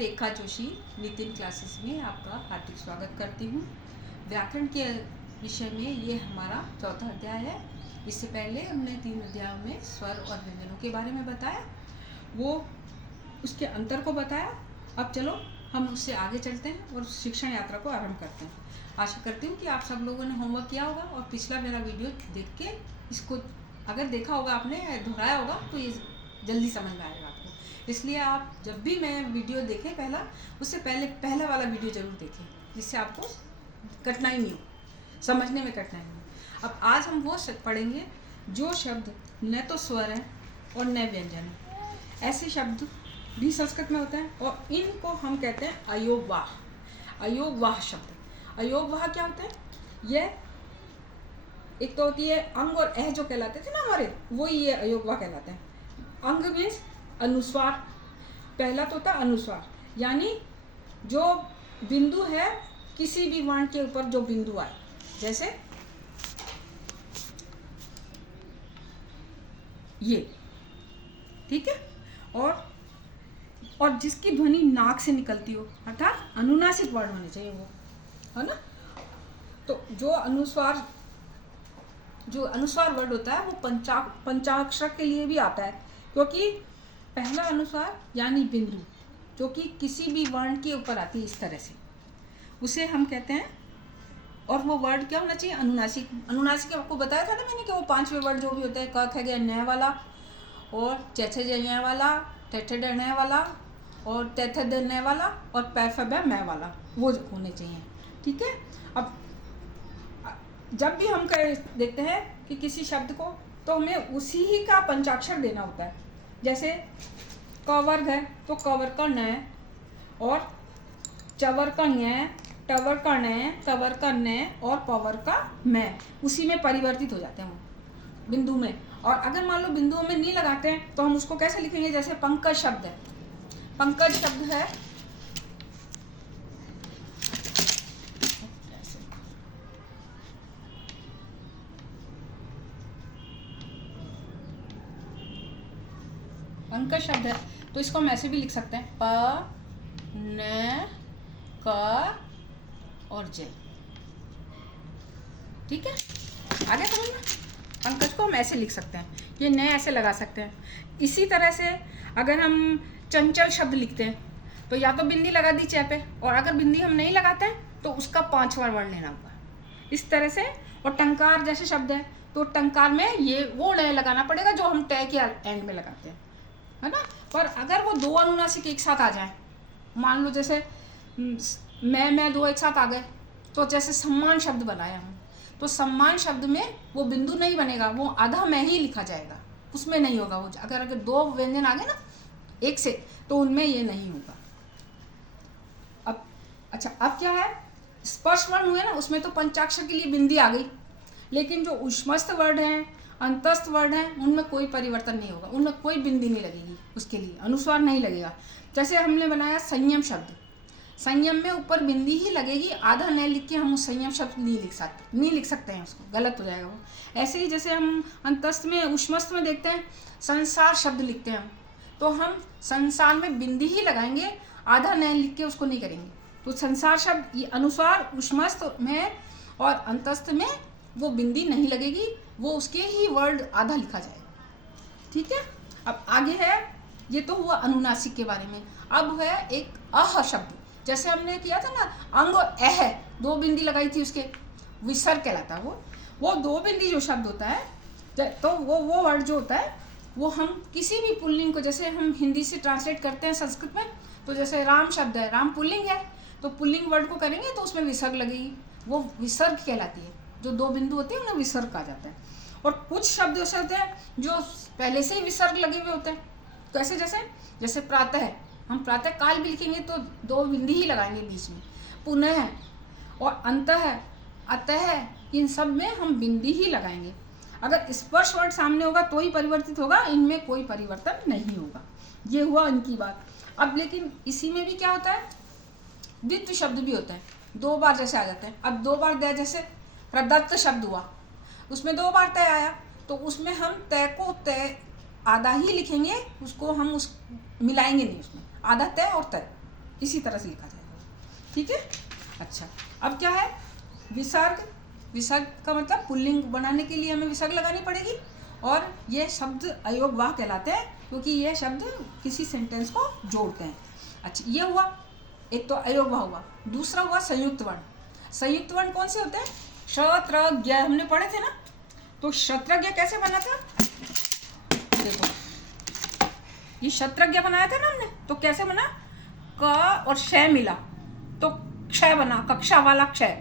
रेखा Joshi Nitin classes में आपका हार्दिक स्वागत करती हूँ। व्याकरण के विषय में ये हमारा चौथा अध्याय है। इससे पहले हमने 3 अध्यायों में स्वर और व्यंजनों के बारे में बताया, वो उसके अंतर को बताया। अब चलो हम उससे आगे चलते हैं और शिक्षण यात्रा को आरंभ करते हैं। आशा करती हूँ कि आप सब लोगों ने होमवर्क किया होगा और पिछला मेरा वीडियो देख के इसको अगर देखा होगा आपने, दोहराया होगा, तो ये जल्दी समझ में आएगा आपको। इसलिए आप जब भी मैं वीडियो देखें उससे पहला वाला वीडियो ज़रूर देखें, जिससे आपको कठिनाई नहीं हो, समझने में कठिनाई नहीं हो। अब आज हम वो पढ़ेंगे जो शब्द न तो स्वर है और न व्यंजन है। ऐसे शब्द भी संस्कृत में होते हैं और इनको हम कहते हैं अयोगवाह। अयोगवाह शब्द, अयोगवाह क्या होते हैं? ये एक तो होती है अंग और अह जो कहलाते थे ना हमारे, वही ये अयोगवाह कहलाते हैं। अंग मीन्स अनुस्वार, पहला तो होता अनुस्वार, यानी जो बिंदु है किसी भी वर्ण के ऊपर जो बिंदु आए, जैसे ये, ठीक है। और जिसकी ध्वनि नाक से निकलती हो, अर्थात अनुनासिक वर्ण होने चाहिए वो, है ना। तो जो अनुस्वार वर्ड होता है वो पंचाक्षर के लिए भी आता है, क्योंकि पहला अनुस्वार यानी बिंदु जो कि किसी भी वर्ण के ऊपर आती है इस तरह से, उसे हम कहते हैं। और वो वर्ड क्या होना चाहिए? अनुनासिक। अनुनासिक आपको बताया था ना मैंने कि वो 5वें वर्ड जो भी होते हैं, क ख ग न वाला और च छ ज ञ वाला, ट ठ ड न वाला और त थ द न वाला और प फ ब म वाला, वो होने चाहिए, ठीक है। अब जब भी हम देखते हैं कि किसी शब्द को, तो हमें उसी ही का पंचाक्षर देना होता है। जैसे क वर्ग है तो क वर्ग का न, और च वर्ग का ञ, ट वर्ग का ण, त वर्ग का न और प वर्ग का म, उसी में परिवर्तित हो जाते हैं वो बिंदु में। और अगर मान लो बिंदुओं में नहीं लगाते हैं तो हम उसको कैसे लिखेंगे? जैसे पंकज शब्द है, पंकज शब्द है पंकज शब्द है, तो इसको हम ऐसे भी लिख सकते हैं, प न क और ज, ठीक है। आगे समझना, पंकज को हम ऐसे लिख सकते हैं, ये न ऐसे लगा सकते हैं। इसी तरह से अगर हम चंचल शब्द लिखते हैं तो या तो बिंदी लगा दी च पे, और अगर बिंदी हम नहीं लगाते हैं तो उसका 5वां वर्ण लेना होगा, इस तरह से। और टंकार जैसे शब्द है तो टंकार में ये वो न लगाना पड़ेगा जो हम ट के एंड में लगाते हैं, है ना। पर अगर वो दो अनुनासिक एक साथ आ जाए, मान लो जैसे मैं दो एक साथ आ गए, तो जैसे सम्मान शब्द बनाया हम, तो सम्मान शब्द में वो बिंदु नहीं बनेगा, वो आधा में ही लिखा जाएगा, उसमें नहीं होगा वो। अगर दो व्यंजन आ गए ना एक से, तो उनमें ये नहीं होगा। अब अच्छा, अब क्या है? स्पर्श वर्ण हुए ना, उसमें तो पंचाक्षर के लिए बिंदी आ गई, लेकिन जो उष्मस्थ वर्ड हैं, अंतस्थ वर्ड हैं, उनमें कोई परिवर्तन नहीं होगा, उनमें कोई बिंदी नहीं लगेगी, उसके लिए अनुस्वार नहीं लगेगा। जैसे हमने बनाया संयम शब्द, संयम में ऊपर बिंदी ही लगेगी, आधा न लिख के हम उस संयम शब्द नहीं लिख सकते हैं, उसको गलत हो जाएगा वो। ऐसे ही जैसे हम अंतस्थ में उष्मस्थ में देखते हैं, संसार शब्द लिखते हैं, तो हम संसार में बिंदी ही लगाएंगे, आधा न लिख के उसको नहीं करेंगे। तो संसार शब्द ये अनुस्वार उष्मस्थ में और अंतस्थ में वो बिंदी नहीं लगेगी, वो उसके ही वर्ड आधा लिखा जाएगा, ठीक है। अब आगे है, ये तो हुआ अनुनासिक के बारे में। अब है एक अह शब्द, जैसे हमने किया था ना अंग और अह, 2 बिंदी लगाई थी, उसके विसर्ग कहलाता है वो 2 बिंदी जो शब्द होता है, तो वो वर्ड जो होता है वो हम किसी भी पुल्लिंग को, जैसे हम हिंदी से ट्रांसलेट करते हैं संस्कृत में, तो जैसे राम शब्द है, राम पुल्लिंग है, तो पुल्लिंग वर्ड को करेंगे तो उसमें विसर्ग लगेगी, वो विसर्ग कहलाती है। जो 2 बिंदु होते हैं उन्हें विसर्ग कहा जाता है। और कुछ शब्द ऐसे होते हैं जो पहले से ही विसर्ग लगे हुए होते हैं, तो ऐसे जैसे प्रातः है, हम प्रातः काल भी लिखेंगे तो 2 बिंदी ही लगाएंगे बीच में, पुनः है और अंतः है, अतः है, इन सब में हम बिंदी ही लगाएंगे। अगर स्पर्श वर्ड सामने होगा तो ही परिवर्तित होगा, इनमें कोई परिवर्तन नहीं होगा। ये हुआ इनकी बात। अब लेकिन इसी में भी क्या होता है, द्वित्व शब्द भी होते हैं, 2 बार जैसे आ जाते हैं। अब 2 बार दया, जैसे प्रदत्त शब्द हुआ, उसमें 2 बार तय आया, तो उसमें हम तय को तय आधा ही लिखेंगे, उसको हम मिलाएंगे नहीं, उसमें आधा तय और तय, इसी तरह से लिखा जाएगा, ठीक है। अच्छा, अब क्या है विसर्ग। विसर्ग का मतलब पुल्लिंग बनाने के लिए हमें विसर्ग लगानी पड़ेगी, और ये शब्द अयोगवाह कहलाते हैं क्योंकि ये शब्द किसी सेंटेंस को जोड़ते हैं। अच्छा, ये हुआ एक तो अयोगवाह हुआ। दूसरा हुआ संयुक्त वर्ण। संयुक्त वर्ण कौन से होते हैं? श, त्र, ज्ञ हमने पढ़े थे ना। तो शत्रज्ञ कैसे बना था? देखो, ये शत्रज्ञ बनाया था ना हमने, तो कैसे बना? क और श मिला तो क्षय बना, कक्षा वाला क्षय।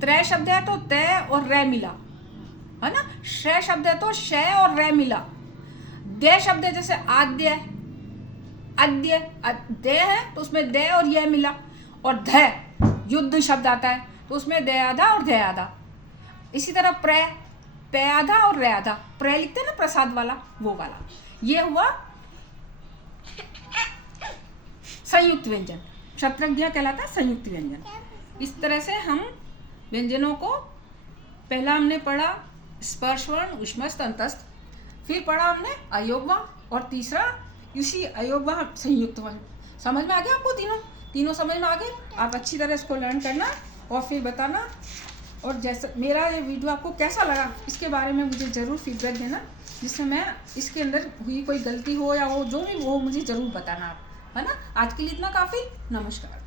त्रय शब्द है तो तय और रे मिला, है ना। श शब्द है तो श और रे मिला। दे शब्द है जैसे आद्य, अद्य, दे है तो उसमें दे और ये मिला। और ध युद्ध शब्द आता है तो उसमें दे आधा और ध आधा। इसी तरह प्र, पे आधा और रे आधा। प्र लिखते हैं ना प्रसाद वाला, वो वाला। ये हुआ संयुक्त व्यंजन। शत्रज्ञ कहलाता है संयुक्त व्यंजन। इस तरह से हम व्यंजनों को, पहला हमने पढ़ा स्पर्श वर्ण, ऊष्मस्थ, अंतस्थ, फिर पढ़ा हमने अयोगवाह, और तीसरा इसी अयोगवाह संयुक्त वर्ण। समझ में आ गया आपको? तीनों समझ में आ गए? आप अच्छी तरह इसको लर्न करना और फिर बताना। और जैसा मेरा ये वीडियो आपको कैसा लगा इसके बारे में मुझे ज़रूर फीडबैक देना, जिससे मैं इसके अंदर हुई कोई गलती हो या हो जो भी वो मुझे ज़रूर बताना आप, है ना। आज के लिए इतना काफ़ी। नमस्कार।